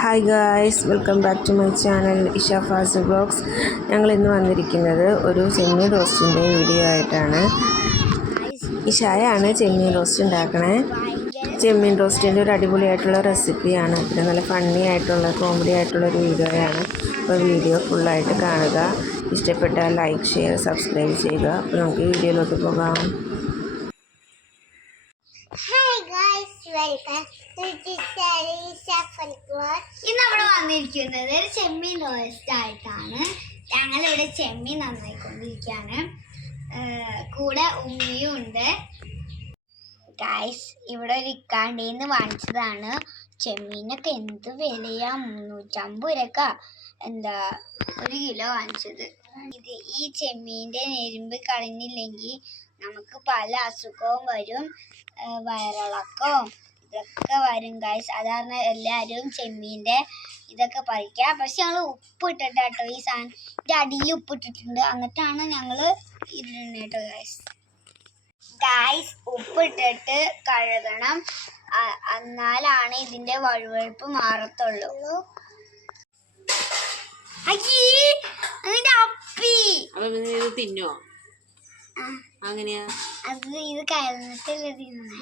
Hi guys, welcome back to my channel Isha Faz vlogs. ഞങ്ങളിന്ന് വന്നിരിക്കുന്നത് ഒരു ചെമ്മീൻ റോസ്റ്റിൻ്റെ വീഡിയോ ആയിട്ടാണ്. ഇഷായാണ് ചെമ്മീൻ റോസ്റ്റ് ഉണ്ടാക്കണേ. ചെമ്മീൻ റോസ്റ്റിൻ്റെ ഒരു അടിപൊളിയായിട്ടുള്ള റെസിപ്പിയാണ്. പിന്നെ നല്ല ഫണ്ണി ആയിട്ടുള്ള കോമഡി ആയിട്ടുള്ളൊരു വീഡിയോയാണ്. അപ്പോൾ വീഡിയോ ഫുള്ളായിട്ട് കാണുക. ഇഷ്ടപ്പെട്ടാൽ ലൈക്ക്, ഷെയർ, സബ്സ്ക്രൈബ് ചെയ്യുക. അപ്പോൾ നമുക്ക് വീഡിയോയിലോട്ട് പോകാം. ഇന്ന് നമ്മൾ വന്നിരിക്കുന്നത് ഒരു ചെമ്മീൻ റോസ്റ്റ് ആയിട്ടാണ്. ഞങ്ങളിവിടെ ചെമ്മീൻ നന്നായിക്കൊണ്ടിരിക്കുകയാണ്. കൂടെ ഉമ്മിയും ഉണ്ട്. ഗൈസ്, ഇവിടെ ഒരു ഇക്കാണ്ടേന്ന് വാങ്ങിച്ചതാണ്. ചെമ്മീനൊക്കെ എന്ത് വിലയാ, 350 രൂപ എന്താ 1 കിലോ വാങ്ങിച്ചത്. ഈ ചെമ്മീൻ്റെ നെരുമ്പ് കളഞ്ഞില്ലെങ്കിൽ നമുക്ക് പല അസുഖവും വരും, വയറിളക്കവും ഇതൊക്കെ വരും ഗൈസ്. സാധാരണ എല്ലാവരും ചെമ്മീൻ്റെ ഇതൊക്കെ പറിക്കുക. പക്ഷെ ഞങ്ങൾ ഉപ്പ് ഇട്ടിട്ടാട്ടോ ഈ സാധനം, ഇതിൻ്റെ അടിയിൽ ഉപ്പ് ഇട്ടിട്ടുണ്ട്. എന്നിട്ടാണ് ഞങ്ങൾ ഇടുന്നത് കേട്ടോ ഗൈസ്. ഉപ്പിട്ടിട്ട് കഴുകണം, എന്നാലാണ് ഇതിൻ്റെ വഴുവഴുപ്പ് മാറത്തുള്ളൂ. തിന്നോ അങ്ങനെയാ? അത് ഇത് കയറിട്ടില്ല തിന്നേ.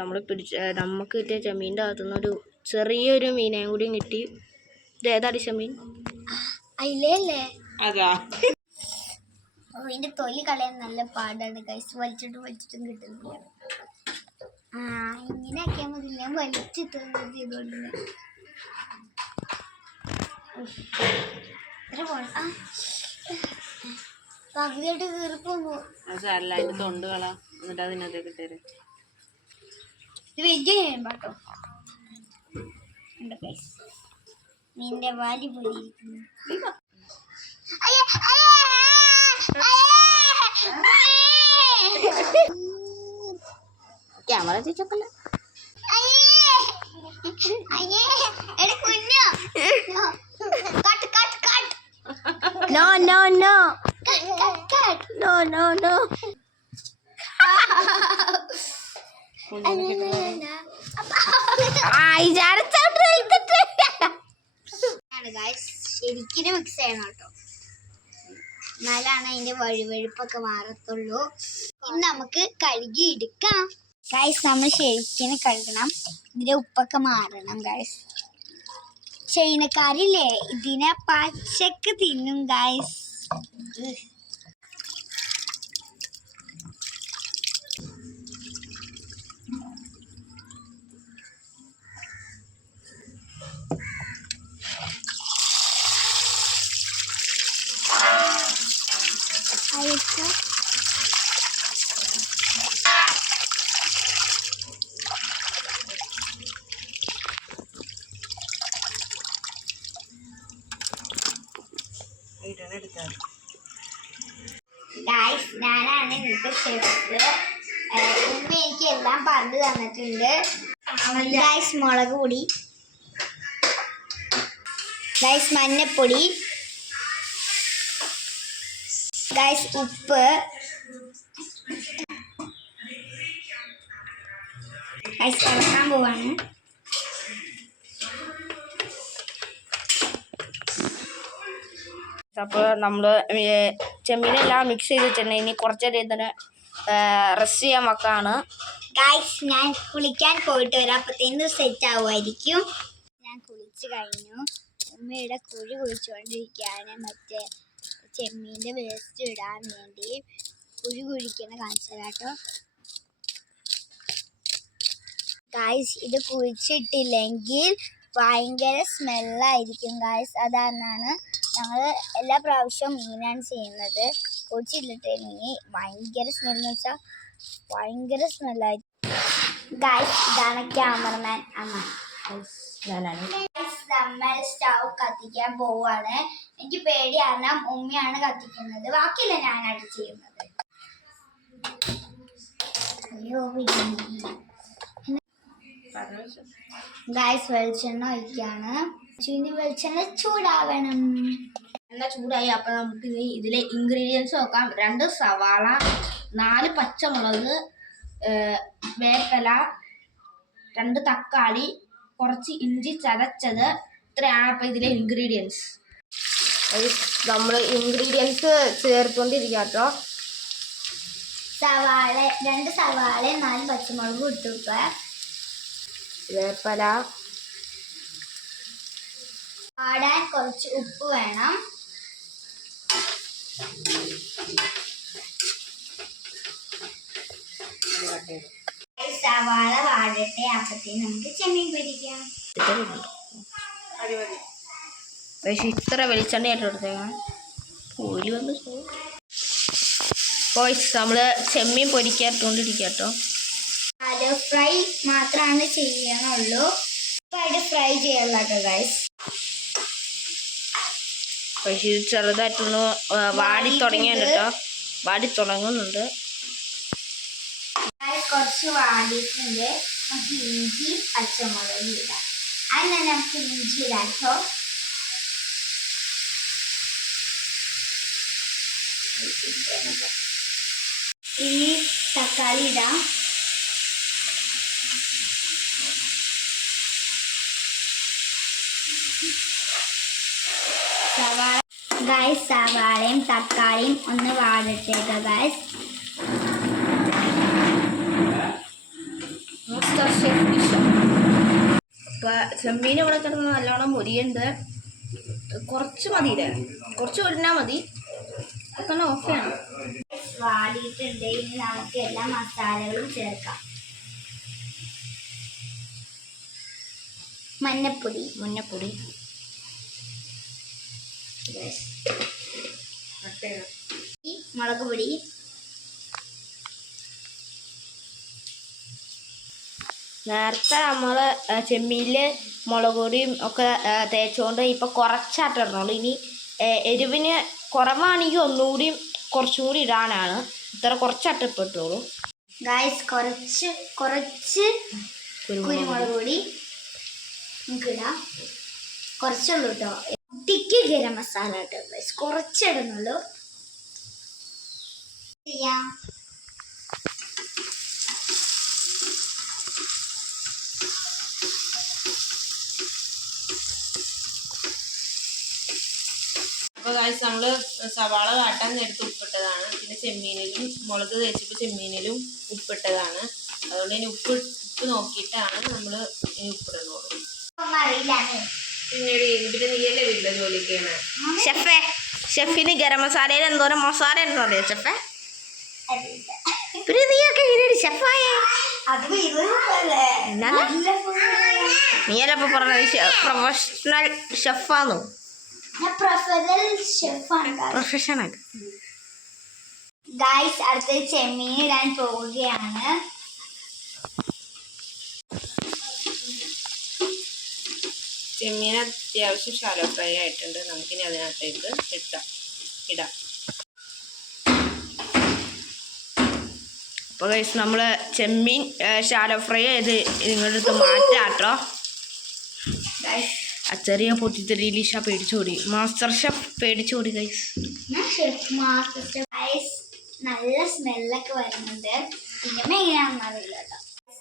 നമുക്ക് കിട്ടിയ ചെമ്മീൻ്റെ അകത്തുനിന്ന് ഒരു ചെറിയൊരു മീനയും കൂടിയും കിട്ടി. ഇത് ഏതാടി ചെമ്മീൻ? അയിലല്ലേ? അതാ. ഇതിന്റെ തൊലി കളയാൻ നല്ല പാടാണ് ഗൈസ്. വലിച്ചിട്ടും കിട്ടുന്നില്ല. ഇങ്ങനെ ആക്കിയാൽ മതി. ഞാൻ വലിച്ചിട്ട് ചെയ്തോണ്ട് പകുതിയായിട്ട് കീറിപ്പോന്നു. അതിന്റെ തൊണ്ട് കള, എന്നിട്ട് അതിനകത്തേക്ക് ഇട്ടേര്. ഇത് വെജ് കഴിയുമ്പോട്ടോ നിന്റെ വാലി പോയിരിക്കുന്നു. ക്യാമറ ചേച്ചൊക്കല്ല. No, no, no. No, no, no. ശരിക്കും മിക്സ് ചെയ്യണം കേട്ടോ, എന്നാലാണ് അതിന്റെ വഴുവഴുപ്പൊക്കെ മാറത്തുള്ളൂ. ഇനി നമുക്ക് കഴുകി എടുക്കാം ഗൈസ്. നമ്മൾ ശരിക്കും കഴുകണം, ഇതിന്റെ ഉപ്പൊക്കെ മാറണം ഗൈസ്. ചൈനക്കാരില്ലേ ഇതിനെ പച്ചക്ക് തിന്നും ഗൈസ്. ഗൈസ്, ഞാനാണ് ഇന്നത്തെ ഷെഫ്. ഉമ്മ എനിക്ക് എല്ലാം പറഞ്ഞു തന്നിട്ടുണ്ട് ഗൈസ്. മുളക് പൊടി ഗൈസ്, മഞ്ഞപ്പൊടി ഗൈസ്, ഉപ്പ് ഗൈസ്. ഇളക്കാൻ പോവാണ്. അപ്പോൾ നമ്മൾ ചെമ്മീനെല്ലാം മിക്സ് ചെയ്ത് വെച്ചിട്ടുണ്ടെങ്കിൽ ഇനി കുറച്ചേരം ഇതിന് റെസ്റ്റ് ചെയ്യാൻ വെക്കാണ് ഗൈസ്. ഞാൻ കുളിക്കാൻ പോയിട്ട് വരാം, അപ്പത്തേനും സെറ്റ് ആവുമായിരിക്കും. ഞാൻ കുളിച്ച് കഴിഞ്ഞു. ഉമ്മയുടെ കുഴി കുഴിച്ചുകൊണ്ടിരിക്കുകയാണ്. മറ്റേ ചെമ്മീൻ്റെ വേസ്റ്റ് ഇടാൻ വേണ്ടി കുഴി കുഴിക്കുന്ന കാണിച്ചത് കേട്ടോ ഗൈസ്. ഇത് കുഴിച്ചിട്ടില്ലെങ്കിൽ ഭയങ്കര സ്മെല്ലായിരിക്കും ഗൈസ്. അതാണ് ഞങ്ങൾ എല്ലാ പ്രാവശ്യവും ഇങ്ങനെയാണ് ചെയ്യുന്നത്. കുഴിച്ചിട്ടിട്ടുണ്ടെങ്കിൽ ഭയങ്കര സ്മെല്ലെന്ന് വെച്ചാൽ ഭയങ്കര സ്മെല്ലായിരിക്കും ഗൈസ്. ഇതാണ് ക്യാമറമാൻ അമ്മ. നമ്മൾ സ്റ്റൗ കത്തിക്കാൻ പോവാണ്. എനിക്ക് പേടിയാണ്, ഉമ്മയാണ് കത്തിക്കുന്നത്, ബാക്കിയല്ല ഞാനാണ് ചെയ്യുന്നത്. ഗൈസ്, വെളിച്ചെണ്ണ ഒഴിക്കാണ്. വെളിച്ചെണ്ണ ചൂടാവണം. എണ്ണ ചൂടായി. അപ്പം നമുക്ക് ഇനി ഇതിലെ ഇൻഗ്രീഡിയൻസ് നോക്കാം. 2 സവാള, 4 പച്ചമുളക്, വേപ്പില, 2 തക്കാളി, കുറച്ച് ഇഞ്ചി ചതച്ചത്. ഇത്രയാണ് അപ്പം ഇതിലെ ഇൻഗ്രീഡിയൻസ്. നമ്മൾ ഇൻഗ്രീഡിയൻസ് ചേർത്തുകൊണ്ടിരിക്കുക കേട്ടോ. 2 സവാളയും 4 പച്ചമുളകും ഇട്ടു. വേപ്പില, ആടാൻ കുറച്ച് ഉപ്പ് വേണം. സവാള വാടട്ടെ. അപ്പത്തേക്ക് നമുക്ക് ചെമ്മീൻ പൊരിക്കാം. പക്ഷെ ഇത്ര വെളിച്ചെണ്ണയായിട്ട് എടുത്തേക്കാം. പോയി വന്ന് നമ്മൾ ചെമ്മീൻ പൊരിക്കാത്തോണ്ടിരിക്കുക കേട്ടോ. ഷാലോ ഫ്രൈ മാത്രമാണ് ചെയ്യണുള്ളൂ. ഫ്രൈ ചെയ്യാനുള്ള ഗൈസ്. പക്ഷെ ഇത് ചെറുതായിട്ടൊന്ന് വാടി തുടങ്ങിയുണ്ട് കേട്ടോ. വാടി തുടങ്ങുന്നുണ്ട്. കുറച്ച് വാടിയിട്ടുണ്ട്. നമുക്ക് ഇഞ്ചി പച്ചമുളക് ഇടാം. അതിന് നമുക്ക് ഇഞ്ചി ഇടാം കേട്ടോ. ഇനി തക്കാളി ഇടാം. സവാളയും തക്കാളിയും ഒന്ന് വാടട്ടെ ഗൈസ്. അപ്പൊ ചെമ്മീൻ ഇവിടെ കിടന്ന് നല്ലോണം മുരിയുണ്ട്. കുറച്ച് മതിയില്ലേ, കുറച്ച് ഒഴിഞ്ഞാൽ മതി. അപ്പൊ ഓക്കെയാണ്. വാടിയിട്ടുണ്ട്. ഇനി നമുക്ക് എല്ലാ മസാലകളും ചേർക്കാം. മഞ്ഞപ്പൊടി, മുളക് പൊടി, നേരത്തെ നമ്മൾ ചെമ്മീനിൽ മുളക് പൊടിയും ഒക്കെ തേച്ചുകൊണ്ട് ഇപ്പം കുറച്ചായിട്ടിടണുള്ളൂ. ഇനി എരിവിന് കുറവാണെങ്കിൽ ഒന്നുകൂടി കുറച്ചും കൂടി ഇടാനാണ്. ഇത്ര കുറച്ചായിട്ടിട്ടുള്ളൂ ഗൈസ്. കുറച്ച് കുരുമുളക് പൊടി നമുക്ക് ഇടാം. കുറച്ചുള്ളൂ കേട്ടോ. ടിക്കി ഗരം മസാല കേട്ടോ ഗൈസ്. കുറച്ചിടുന്നുള്ളൂ. ചെയ്യാം. അപ്പോൾ ഗൈസ് നമ്മൾ സവാള കാട്ടാൻ നേരത്ത് ഉപ്പിട്ടതാണ്. പിന്നെ ചെമ്മീനിലും മുളക് തേച്ചപ്പോൾ ചെമ്മീനിലും ഉപ്പിട്ടതാണ്. അതുകൊണ്ട് ഇനി ഉപ്പ് നോക്കിയിട്ടാണ് നമ്മൾ ഇനി ഉപ്പിടുന്നുള്ളൂ. പിന്നെ നീയല്ലേ വീട്ടിലെ ജോലിക്ക് ചെയ്യണേ. ഷെഫിന് ഗരം മസാലയിൽ എന്തോരം മസാല ഉണ്ടോ അറിയോ ഷെഫേ? പിന്നെ നീയൊക്കെ ഷെഫായേ? നീയല്ല ഇപ്പൊ പറഞ്ഞത് പ്രൊഫഷണൽ ഷെഫാന്നോ? പ്രൊഫഷണൽ. ഗൈസ് അടുത്ത ചെമ്മീൻ ഇടാൻ പോവുകയാണ്. ചെമ്മീൻ അത്യാവശ്യം ഷാലോ ഫ്രൈ ആയിട്ടുണ്ട്. നമുക്കിനി അതിനകത്തേക്ക് ഇടാം. അപ്പോൾ ഗൈസ് നമ്മൾ ചെമ്മീൻ ഷാലോ ഫ്രൈ ചെയ്ത് നിങ്ങളുടെ അടുത്ത് മാറ്റാട്ടോ. ആ ചെറിയ പൊട്ടിത്തെറിയിൽ ലിഷ പേടിച്ചോടി. മാസ്റ്റർ ഷെഫ് പേടിച്ചോടി ഗൈസ്. നല്ല സ്മെല്ലൊക്കെ വരുന്നുണ്ട്. പിന്നെ എങ്ങനെയാണെന്ന് അറിയില്ല കേട്ടോ.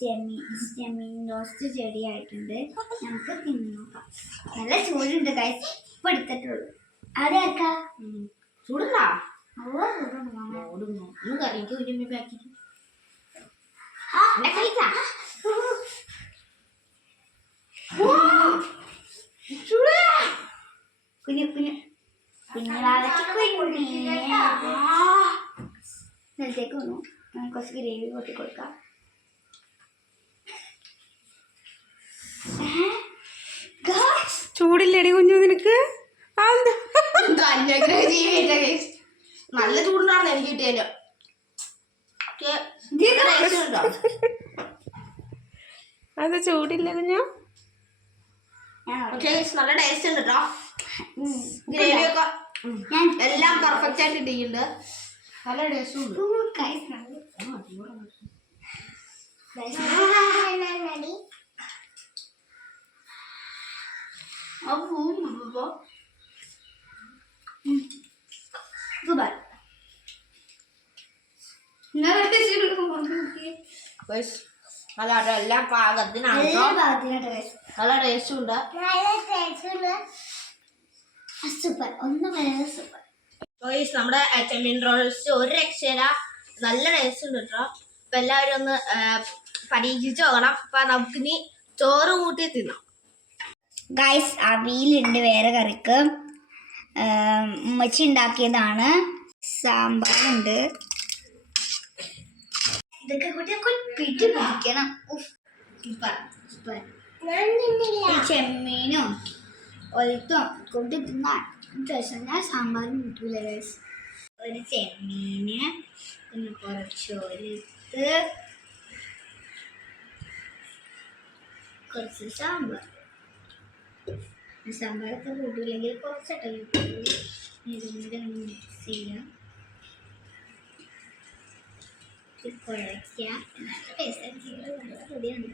ചെമ്മീൻ റോസ്റ്റ് ചെടിയായിട്ടുണ്ട്. നമുക്ക് തിന്നു നോക്കാം. നല്ല ചൂടുണ്ട് ഗൈസ്. ഇപ്പം എടുത്തിട്ടുള്ളൂ. അതെയാക്കാ ചൂടുണ്ടാ? നേരത്തേക്ക് വന്നു. കുറച്ച് ഗ്രേവി കൂട്ടി കൊടുക്കാം. ചൂടില്ലടി കുഞ്ഞു നിനക്ക്? നല്ല ചൂടുണ്ടാണ് എനിക്ക് കിട്ടിയല്ലോ. അത് ചൂടില്ല കുഞ്ഞു. നല്ല ടേസ്റ്റ് ഉണ്ട് കേട്ടോ. ഗ്രേവി ഒക്കെ എല്ലാം പെർഫെക്റ്റ് ആയിട്ട് ഇട്ടിട്ടുണ്ട്. നല്ല ടേസ്റ്റും ഉണ്ട്. സൂപ്പർ. അതാണ് എല്ലാം പാകത്തിനാണ് കേട്ടോ. നല്ല ടേസ്റ്റും ഉണ്ട്. സൂപ്പർ, ഒന്ന് വളരെ സൂപ്പർ. നമ്മുടെ ചെമ്മീൻ റോസ്റ്റ് ഒരു രക്ഷയില്ല, നല്ല ടേസ്റ്റ് ഉണ്ട് കേട്ടോ. അപ്പൊ എല്ലാവരും ഒന്ന് പരീക്ഷിച്ച് നോക്കണം. അപ്പൊ നമുക്കിനി ചോറ് കൂട്ടി തിന്നാം. ഗൈസ്, അവിയലുണ്ട് വേറെ കറിക്ക്. ഉമ്മച്ചി ഉണ്ടാക്കിയതാണ്. സാമ്പാറുണ്ട്. ഇതൊക്കെ കൂട്ടി പിടി പിടിക്കണം. ചെമ്മീനും ഒലുത്തും കൂട്ടി തിന്നാൻ രസം. ഞാൻ സാമ്പാറും കൂട്ടൂല ഗൈസ്. ഒരു ചെമ്മീന്, പിന്നെ കുറച്ച് ഒലുത്ത്, കുറച്ച് സാമ്പാർ. സാമ്പാറൊക്കെ കൂട്ടില്ലെങ്കിൽ കുറച്ചിട്ട് ഇതിൻ്റെ മിക്സ് ചെയ്യാം, കുഴയ്ക്കാം. നല്ല ടേസ്റ്റ് റെഡിയാണ്.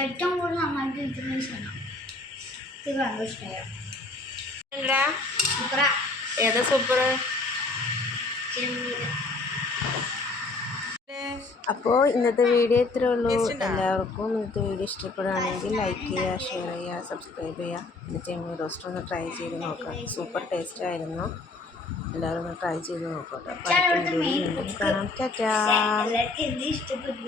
ഏറ്റവും കൂടുതൽ നന്നായിട്ട് ഇരിക്കുന്ന സാധനം ഇത് ഭയങ്കര ഇഷ്ടമായ സൂപ്പറാ. ഏതാ സൂപ്പർ? അപ്പോൾ ഇന്നത്തെ വീഡിയോ ഇത്രേ ഉള്ളൂ. എല്ലാവർക്കും ഇന്നത്തെ വീഡിയോ ഇഷ്ടപ്പെടുകയാണെങ്കിൽ ലൈക്ക് ചെയ്യുക, ഷെയർ ചെയ്യുക, സബ്സ്ക്രൈബ് ചെയ്യുക. പിന്നെ ചെമ്മീൻ റോസ്റ്റ് ഒന്ന് ട്രൈ ചെയ്ത് നോക്കാം. സൂപ്പർ ടേസ്റ്റ് ആയിരുന്നു. എല്ലാവരും ഒന്ന് ട്രൈ ചെയ്ത് നോക്കാം. അപ്പോൾ കാണാം. ടാറ്റാ. എല്ലാവർക്കും ഇഷ്ടപ്പെട്ടു.